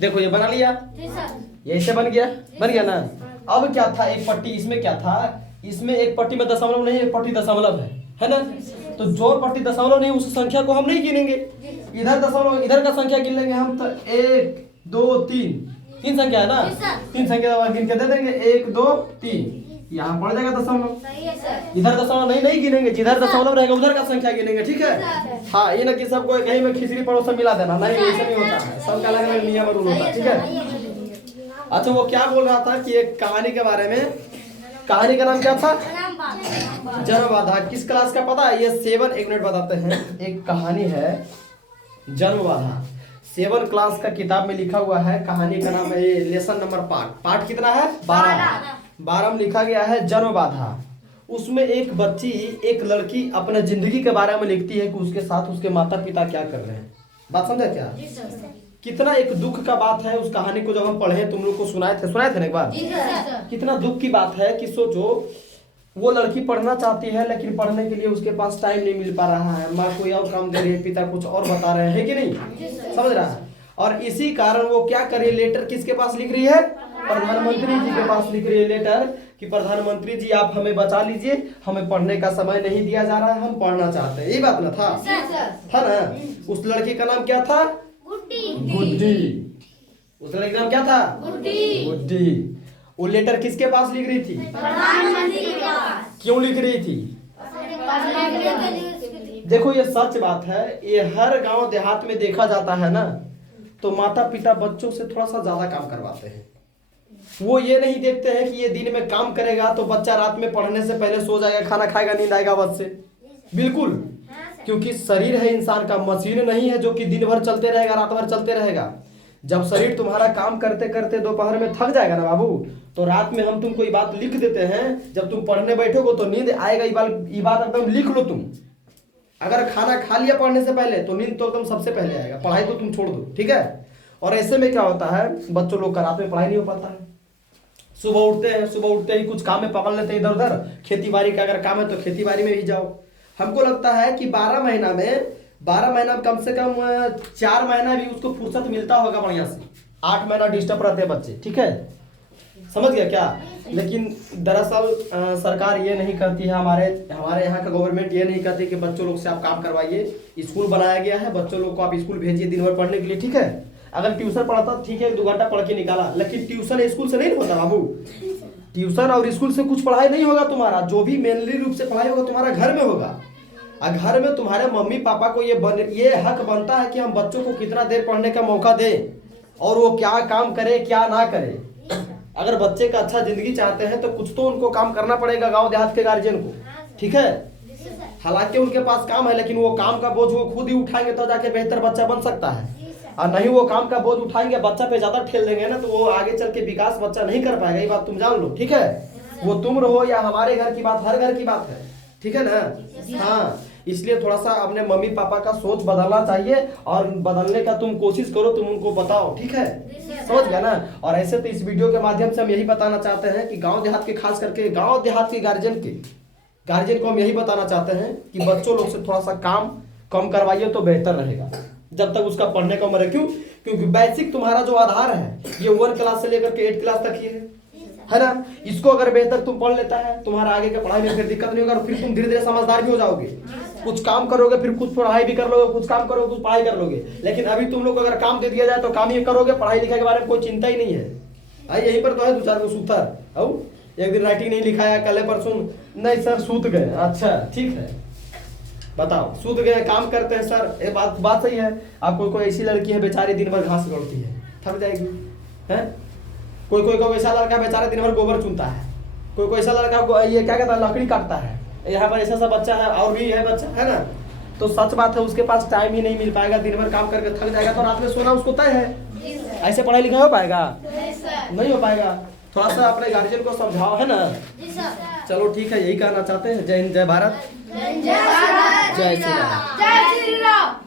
देखो ये बना लिया, ये ऐसे बन गया ना। अब क्या था, एक पट्टी इसमें क्या था, इसमें एक पट्टी में दशमलव नहीं, एक पट्टी दशमलव है ना। तो जो पट्टी दशमलव नहीं उस संख्या को हम नहीं गिनेंगे, इधर दशमलव इधर का संख्या गिन लेंगे हम। तो 1 2 3 संख्या है ना, 3 संख्या गिन के दे देंगे 1 2 3, यहाँ पड़ जाएगा दशमलव। इधर दशमलव नहीं गिनेंगे, जिधर दशमलव रहेगा उधर का संख्या गिनेंगे, ठीक है। हाँ, ये ना कि सबको कहीं में खिचड़ी पड़ोस मिला देना, नहीं ऐसा नहीं होता है, सबका अलग अलग नियम रूल होता है, ठीक है। अच्छा, वो क्या बोल रहा था कि एक कहानी के बारे में, कहानी का नाम क्या था, जन्म बाधा। किस क्लास का पता है ये? 7, 1 मिनट बताते हैं। एक कहानी है जन्म बाधा, 7 क्लास का किताब में लिखा हुआ है। कहानी का नाम है, लेसन नंबर पाठ कितना है, 12 में लिखा गया है जन्म बाधा। उसमें एक बच्ची, एक लड़की अपने जिंदगी के बारे में लिखती है कि उसके साथ उसके माता पिता क्या कर रहे हैं। बात समझे क्या? कितना एक दुख का बात है। उस कहानी को जब हम पढ़े, तुम लोग को सुनाए थे ना एक बार, कितना दुख की बात है कि सोचो, वो लड़की पढ़ना चाहती है लेकिन पढ़ने के लिए उसके पास टाइम नहीं मिल पा रहा है। माँ कोई और काम दे रही है, पिता कुछ और बता रहे हैं, कि नहीं समझ रहा है। और इसी कारण वो क्या करे, लेटर किसके पास लिख रही है, प्रधानमंत्री जी के पास लिख रही है लेटर कि प्रधानमंत्री जी आप हमें बचा लीजिए, हमें पढ़ने का समय नहीं दिया जा रहा है, हम पढ़ना चाहते हैं। यही बात ना था ना। उस लड़की का नाम क्या था, गुड्डी। उस लड़की का नाम क्या था, गुड्डी। वो लेटर किसके पास लिख रही थी, प्रधानमंत्री के पास। क्यों लिख रही थी? देखो ये सच बात है, ये हर गांव देहात में देखा जाता है ना। तो माता पिता बच्चों से थोड़ा सा ज्यादा काम करवाते हैं। वो ये नहीं देखते हैं कि ये दिन में काम करेगा तो बच्चा रात में पढ़ने से पहले सो जाएगा, खाना खाएगा, नींद आएगा बस से। बिल्कुल, क्योंकि शरीर है इंसान का, मशीन नहीं है जो कि दिन भर चलते रहेगा, रात भर चलते रहेगा। जब शरीर तुम्हारा काम करते करते दोपहर में थक जाएगा ना बाबू, तो रात में हम तुमको ये बात लिख देते हैं। जब तुम पढ़ने बैठोगे तो नींद आएगा, ये बात एकदम लिख लो तुम। अगर खाना खा लिया पढ़ने से पहले तो नींद तो एकदम सबसे पहले आएगा, पढ़ाई तो तुम छोड़ दो, ठीक है। और ऐसे में क्या होता है, बच्चों लोग का रात में पढ़ाई नहीं हो पाता है। सुबह उठते ही कुछ काम में पकड़ लेते हैं इधर उधर। खेती बाड़ी का अगर काम है तो खेती बाड़ी में भी जाओ। हमको लगता है कि 12 महीना में कम से कम 4 महीना भी उसको फुर्सत मिलता होगा बढ़िया से। 8 महीना डिस्टर्ब रहते हैं बच्चे, ठीक है, समझ गया क्या। लेकिन दरअसल सरकार ये नहीं करती है, हमारे यहाँ का गवर्नमेंट ये नहीं करती कि बच्चों लोग से आप काम करवाइए। स्कूल बनाया गया है, बच्चों लोग को आप स्कूल भेजिए दिन भर पढ़ने के लिए, ठीक है। अगर ट्यूशन पढ़ाता ठीक है, 2 घंटा पढ़ के निकाला, लेकिन ट्यूशन स्कूल से नहीं होता बाबू। ट्यूशन और स्कूल से कुछ पढ़ाई नहीं होगा तुम्हारा। जो भी मेनली रूप से पढ़ाई होगा तुम्हारा घर में होगा। और घर में तुम्हारे मम्मी पापा को ये हक बनता है कि हम बच्चों को कितना देर पढ़ने का मौका दें और वो क्या काम करे क्या ना करे। अगर बच्चे का अच्छा जिंदगी चाहते हैं तो कुछ तो उनको काम करना पड़ेगा, गांव देहात के गार्जियन को, ठीक है। हालांकि उनके पास काम है, लेकिन वो काम का बोझ वो खुद ही उठाएंगे तो जाके बेहतर बच्चा बन सकता है। और नहीं वो काम का बोझ उठाएंगे, बच्चा पे ज्यादा ठेल देंगे ना, तो वो आगे चल के विकास बच्चा नहीं कर पाएगा। ये बात तुम जान लो, ठीक है। वो तुम रहो या हमारे घर की बात, हर घर की बात है, ठीक है ना। हाँ, इसलिए थोड़ा सा अपने मम्मी पापा का सोच बदलना चाहिए और बदलने का तुम कोशिश करो, तुम उनको बताओ, ठीक है, समझ गया ना। और ऐसे तो इस वीडियो के माध्यम से हम यही बताना चाहते हैं कि गांव देहात के, खास करके गांव देहात के गार्जियन को हम यही बताना चाहते हैं कि बच्चों लोग से थोड़ा सा काम कम करवाइए तो बेहतर रहेगा, जब तक उसका पढ़ने का उम्र है। क्यों? क्योंकि बेसिक तुम्हारा जो आधार है ये 1 क्लास से लेकर के 8 क्लास तक ही है ना। इसको अगर बेहतर तुम पढ़ लेता है, तुम्हारा आगे के पढ़ाई में फिर दिक्कत नहीं होगा। फिर तुम धीरे धीरे समझदार भी हो जाओगे, कुछ काम करोगे, फिर कुछ पढ़ाई भी कर लोगे, कुछ काम करोगे, कुछ पढ़ाई कर लोगे। लेकिन अभी तुम लोग अगर काम दे दिया जाए तो काम ही करोगे, पढ़ाई लिखाई के बारे में कोई चिंता ही नहीं है। यहीं पर तो है 2-4 को सूतर। एक दिन राइटिंग नहीं लिखाया, कल परसों नहीं सर सूत गए। अच्छा ठीक है, बताओ सूत गए, काम करते हैं सर, ये बात सही है। आपको कोई ऐसी लड़की है बेचारी दिन भर घास गढ़ती है, थक जाएगी है। कोई ऐसा लड़का बेचारा दिन भर गोबर चुनता है, कोई ऐसा लड़का ये क्या कहता है लकड़ी काटता है। यहाँ पर ऐसा सा बच्चा है और भी है बच्चा, है ना। तो सच बात है उसके पास टाइम ही नहीं मिल पाएगा, दिन भर काम करके थक जाएगा, तो रात में सोना उसको तय है। ऐसे पढ़ाई लिखाई हो पाएगा? नहीं हो पाएगा। थोड़ा सा अपने गार्जियन को समझाओ, है ना। चलो ठीक है, यही कहना चाहते हैं। जय हिंद, जय भारत, जय श्री राम।